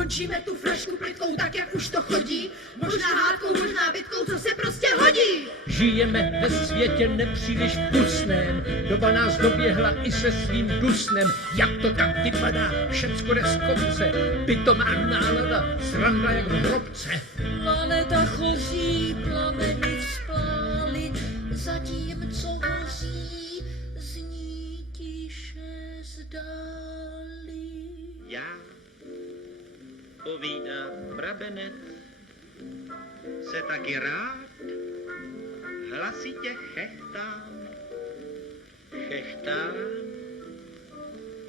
Skončíme tu flašku plitkou tak, jak už to chodí. Možná hádkou, možná bitkou, co se prostě hodí. Žijeme ve světě nepříliš vkusném. Doba nás doběhla i se svým dusnem. Jak to tak vypadá, všecko jde z kopce. Pitomá nálada, sranda jak v hrobce. Planeta choří, plameny vzplály, zatímco hoří, zní tiše zdáli. Já, povídá Brabenec, se taky rád hlasitě chechtám,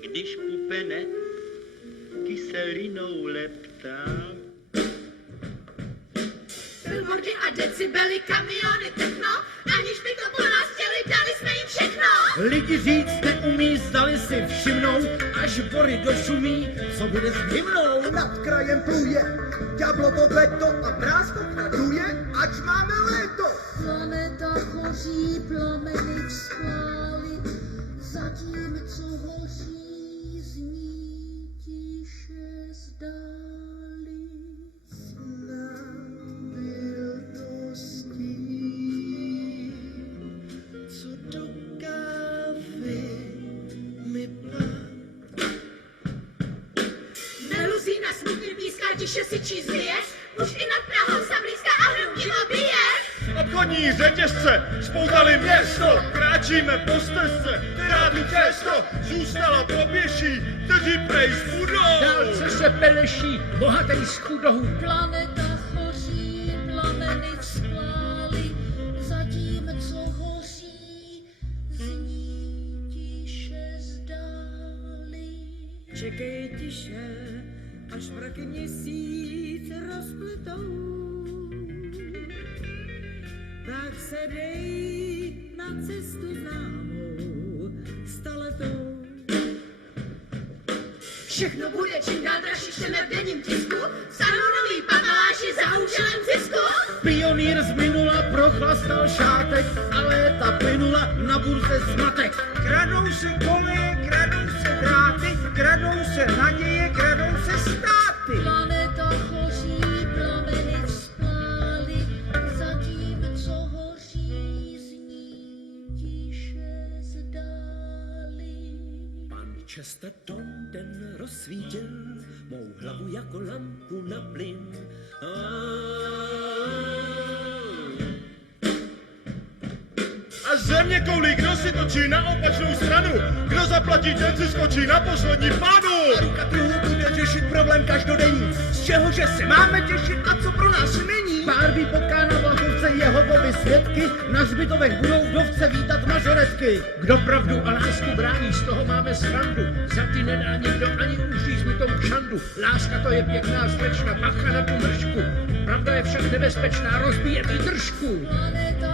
když pupenec kyselinou leptám. Billboardy a decibely, kamiony, techno, aniž by to po nás chtěli, dali jsme jim všechno. Lidi říct neumí, zdali si všimnou, až bory došumí, co bude s hymnou. Nad krajem pluje ďáblovo veto a práskou naduje, ať máme léto. Planeta choří, plameny vzplály, zatímco hoří, zní tiše zdáli. Byl to stín, co do kávy mi Meluzína smutný píská, tiše si čízlije, už i nad Prahou se blízká a hrubně bije. Obchodní řetězce spoutali město, kráčíme po stezce, která tu přesto zůstala pro pěší, kteří prej zbudou. Dálce se peleší, bohatý z chudou. Planeta choří, plameny vzplály, zatímco hoří, zní tiše zdáli. Čekej tiše, až mraky měsíc rozpletou. Tak se dej na cestu známou staletou. Všechno bude čím dál dražší, čteme v denním tisku, stanou nový paneláši za účelem zisku. Pionýr z minula prochlastal šátek a léta plynula na burze zmatek. Kradou se koleje, kradou se dráty, kradou se naděje, kradou se státy. Planeta choří, plameny vzplály, zatímco hoří, zní tiše zdáli. Pan Chesterton den rozsvítil mou hlavu jako lampu na plyn. A země koulí, kdo si točí na opačnou stranu, kdo zaplatí, ten si skočí na poslední panu. Ruka trhu bude řešit problém každodenní, z čehože se máme těšit a co pro nás není. Barbie potká na vlakovce Jehovovi svědky, na hřbitovech budou vdovce vítat mažoretky. Kdo pravdu a lásku brání, z toho máme srandu. Za ty nedá nikdo ani uříznutou kšandu. Láska to je pěkná slečna, bacha na tu mržku. Pravda je však nebezpečná, rozbíje výdržku. Planeta